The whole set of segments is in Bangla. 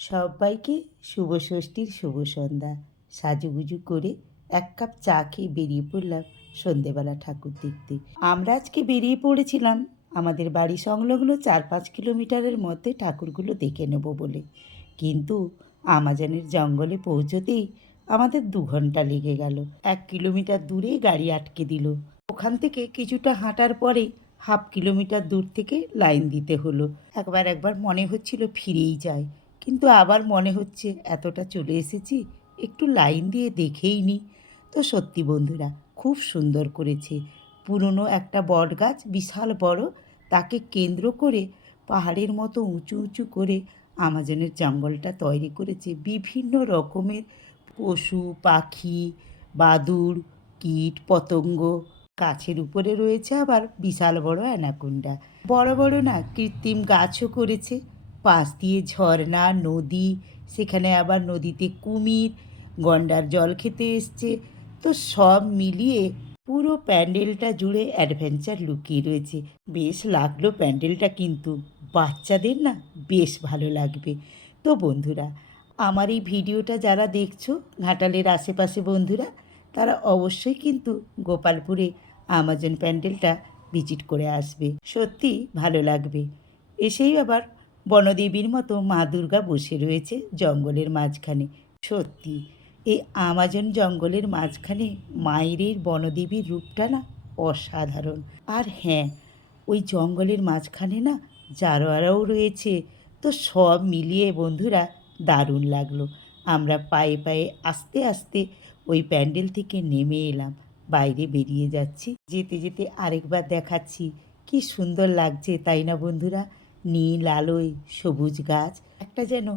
সব্বাইকে শুভ ষষ্ঠীর শুভ সন্ধ্যা। সাজুগুজু করে এক কাপ চা খেয়ে বেরিয়ে পড়লাম সন্ধেবেলা ঠাকুর দেখতে। আমরা আজকে বেরিয়ে পড়েছিলাম আমাদের বাড়ি সংলগ্ন 4-5 কিলোমিটারের মধ্যে ঠাকুরগুলো দেখে নেব বলে। কিন্তু আমাজনের জঙ্গলে পৌঁছতেই আমাদের 2 ঘন্টা লেগে গেল। 1 কিলোমিটার দূরেই গাড়ি আটকে দিল। ওখান থেকে কিছুটা হাঁটার পরেই 1/2 কিলোমিটার দূর থেকে লাইন দিতে হলো। একবার মনে হচ্ছিল ফিরেই যাই, কিন্তু আবার মনে হচ্ছে এতটা চলে এসেছি, একটু লাইন দিয়ে দেখেই নিই। তো সত্যি বন্ধুরা, খুব সুন্দর করেছে। পুরনো একটা বট গাছ, বিশাল বড়, তাকে কেন্দ্র করে পাহাড়ের মতো উঁচু উঁচু করে আমাজনের জঙ্গলটা তৈরি করেছে। বিভিন্ন রকমের পশু পাখি, বাদুড়, কীট পতঙ্গ, গাছের উপরে রয়েছে আবার বিশাল বড় অ্যানাকোন্ডা। বড় বড় না কৃত্রিম গাছও করেছে, পাশ দিয়ে ঝর্ণা, নদী, সেখানে আবার নদীতে কুমির, গন্ডার জল খেতে এসছে। তো সব মিলিয়ে পুরো প্যান্ডেলটা জুড়ে অ্যাডভেঞ্চার লুকিয়ে রয়েছে। বেশ লাগলো প্যান্ডেলটা, কিন্তু বাচ্চাদের না বেশ ভালো লাগবে। তো বন্ধুরা, আমার এই ভিডিওটা যারা দেখছো ঘাটালের আশেপাশে বন্ধুরা, তারা অবশ্যই কিন্তু গোপালপুরে আমাজন প্যান্ডেলটা ভিজিট করে আসবে। সত্যি ভালো লাগবে। এসেই আবার বনদেবীর মতো মা দুর্গা বসে রয়েছে জঙ্গলের মাঝখানে। সত্যি এই আমাজন জঙ্গলের মাঝখানে মায়ের বনদেবীর রূপটা না অসাধারণ। আর হ্যাঁ, ওই জঙ্গলের মাঝখানে না জারোয়ারাও রয়েছে। তো সব মিলিয়ে বন্ধুরা দারুণ লাগলো। আমরা পায়ে পায়ে আস্তে আস্তে ওই প্যান্ডেল থেকে নেমে এলাম, বাইরে বেরিয়ে যাচ্ছি। যেতে যেতে আরেকবার দেখাচ্ছি, কি সুন্দর লাগছে তাই না বন্ধুরা? নীল আলোয় সবুজ গাছ, একটা যেন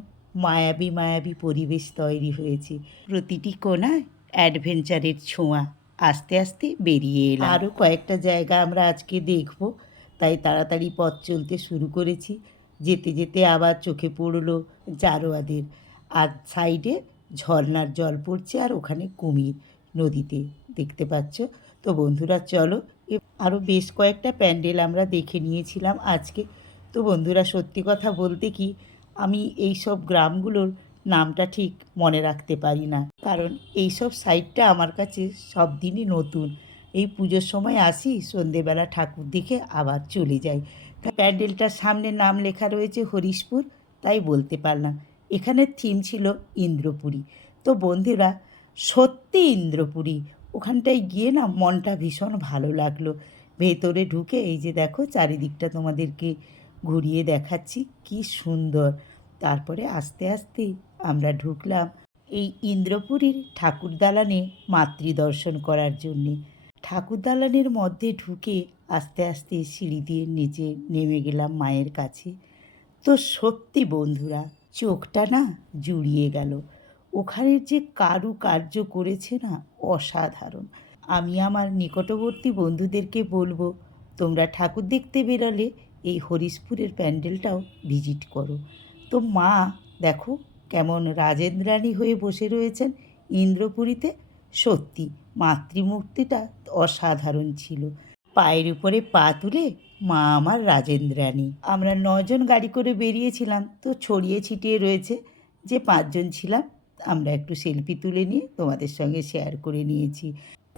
মায়াবী মায়াবী পরিবেশ তৈরি হয়েছে। প্রতিটি কোণায় অ্যাডভেঞ্চারের ছোঁয়া। আস্তে আস্তে বেরিয়ে এলাম। আরও কয়েকটা জায়গা আমরা আজকে দেখব, তাই তাড়াতাড়ি পথ চলতে শুরু করেছি। যেতে যেতে আবার চোখে পড়লো জারোয়াদের, আর সাইডে ঝর্নার জল পড়ছে, আর ওখানে কুমির নদীতে দেখতে পাচ্ছ। তো বন্ধুরা চলো, আরও বেশ কয়েকটা প্যান্ডেল আমরা দেখে নিয়েছিলাম আজকে। তো বন্ধুরা, সত্যি কথা বলতে কি, আমি এই সব গ্রামগুলোর নামটা ঠিক মনে রাখতে পারি না, কারণ এই সব সাইডটা আমার কাছে সব দিনই নতুন। এই পুজোর সময় আসি, সন্ধেবেলা ঠাকুর দেখে আবার চলে যাই। প্যান্ডেলটার সামনে নাম লেখা রয়েছে হরিশপুর, তাই বলতে পারলাম। এখানের থিম ছিল ইন্দ্রপুরী। তো বন্ধুরা, সত্যি ইন্দ্রপুরী, ওখানটায় গিয়ে না মনটা ভীষণ ভালো লাগলো। ভেতরে ঢুকে এই যে দেখো চারিদিকটা তোমাদেরকে ঘুরিয়ে দেখাচ্ছি, কি সুন্দর। তারপরে আস্তে আস্তে আমরা ঢুকলাম এই ইন্দ্রপুরীর ঠাকুর দালানে মাতৃদর্শন করার জন্যে। ঠাকুর দালানের মধ্যে ঢুকে আস্তে আস্তে সিঁড়ি দিয়ে নিচে নেমে গেলাম মায়ের কাছে। তো সত্যি বন্ধুরা, চোখটা না জুড়িয়ে গেল। ওখানের যে কারুকার্য করেছে না, অসাধারণ। আমি আমার নিকটবর্তী বন্ধুদেরকে বলবো, তোমরা ঠাকুর দেখতে বেরোলে এই হরিশপুরের প্যান্ডেলটাও ভিজিট করো। তো মা দেখো কেমন রাজেন্দ্রাণী হয়ে বসে রয়েছেন ইন্দ্রপুরীতে। সত্যি মাতৃমূর্তিটা অসাধারণ ছিল। পায়ের উপরে পা তুলে মা আমার রাজেন্দ্রাণী। আমরা 9 জন গাড়ি করে বেরিয়েছিলাম, তো ছড়িয়ে ছিটিয়ে রয়েছে। যে 5 জন ছিলাম, আমরা একটু সেলফি তুলে নিয়ে তোমাদের সঙ্গে শেয়ার করে নিয়েছি।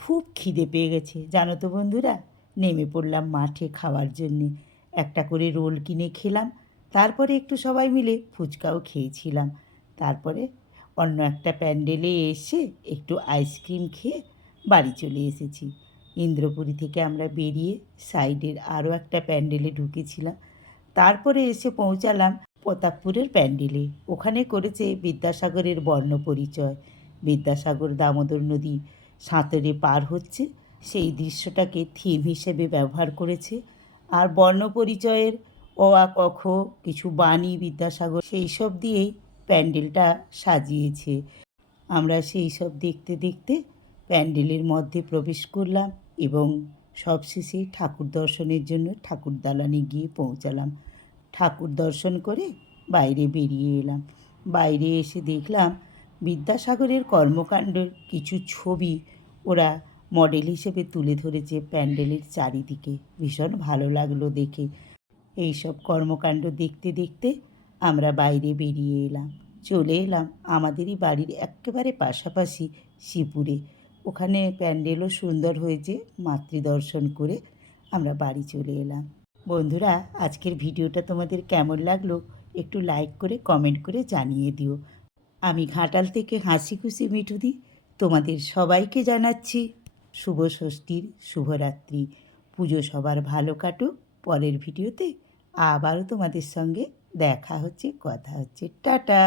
খুব খিদে পেয়ে গেছে জানো তো বন্ধুরা, নেমে পড়লাম মাঠে খাওয়ার জন্যে। একটা করে রোল কিনে খেলাম, তারপরে একটু সবাই মিলে ফুচকাও খেয়েছিলাম। তারপরে অন্য একটা প্যান্ডেলে এসে একটু আইসক্রিম খেয়ে বাড়ি চলে এসেছি। ইন্দ্রপুরী থেকে আমরা বেরিয়ে সাইডের আরও একটা প্যান্ডেলে ঢুকেছিলাম। তারপরে এসে পৌঁছালাম প্রতাপপুরের প্যান্ডেলে। ওখানে করেছে বিদ্যাসাগরের বর্ণপরিচয়। বিদ্যাসাগর দামোদর নদী সাঁতরে পার হচ্ছে, সেই দৃশ্যটাকে থিম হিসেবে ব্যবহার করেছে। আর বর্ণপরিচয়ের অ আ ক খ কিছু বাণী বিদ্যাসাগর, সেই সব দিয়েই প্যান্ডেলটা সাজিয়েছে। আমরা সেই সব দেখতে দেখতে প্যান্ডেলের মধ্যে প্রবেশ করলাম এবং সবশেষে ঠাকুর দর্শনের জন্য ঠাকুর দালানে গিয়ে পৌঁছালাম। ঠাকুর দর্শন করে বাইরে বেরিয়ে এলাম। বাইরে এসে দেখলাম বিদ্যাসাগরের কর্মকাণ্ডের কিছু ছবি ওরা মডেল হিসেবে তুলে ধরেছে প্যান্ডেলের চারিদিকে। ভীষণ ভালো লাগলো দেখে। এই সব কর্মকাণ্ড দেখতে দেখতে আমরা বাইরে বেরিয়ে এলাম। চলে এলাম আমাদেরই বাড়ির এক্কেবারে পাশাপাশি শিবপুরে। ওখানে প্যান্ডেলও সুন্দর হয়েছে। মাতৃদর্শন করে আমরা বাড়ি চলে এলাম। বন্ধুরা, আজকের ভিডিওটা তোমাদের কেমন লাগলো একটু লাইক করে কমেন্ট করে জানিয়ে দিও। আমি ঘাটাল থেকে হাসি খুশি মিঠুদি তোমাদের সবাইকে জানাচ্ছি শুভ ষষ্ঠীর শুভরাত্রি। পুজো সবার ভালো কাটুক। পরের ভিডিওতে আবারও তোমাদের সঙ্গে দেখা হচ্ছে, কথা হচ্ছে। টাটা।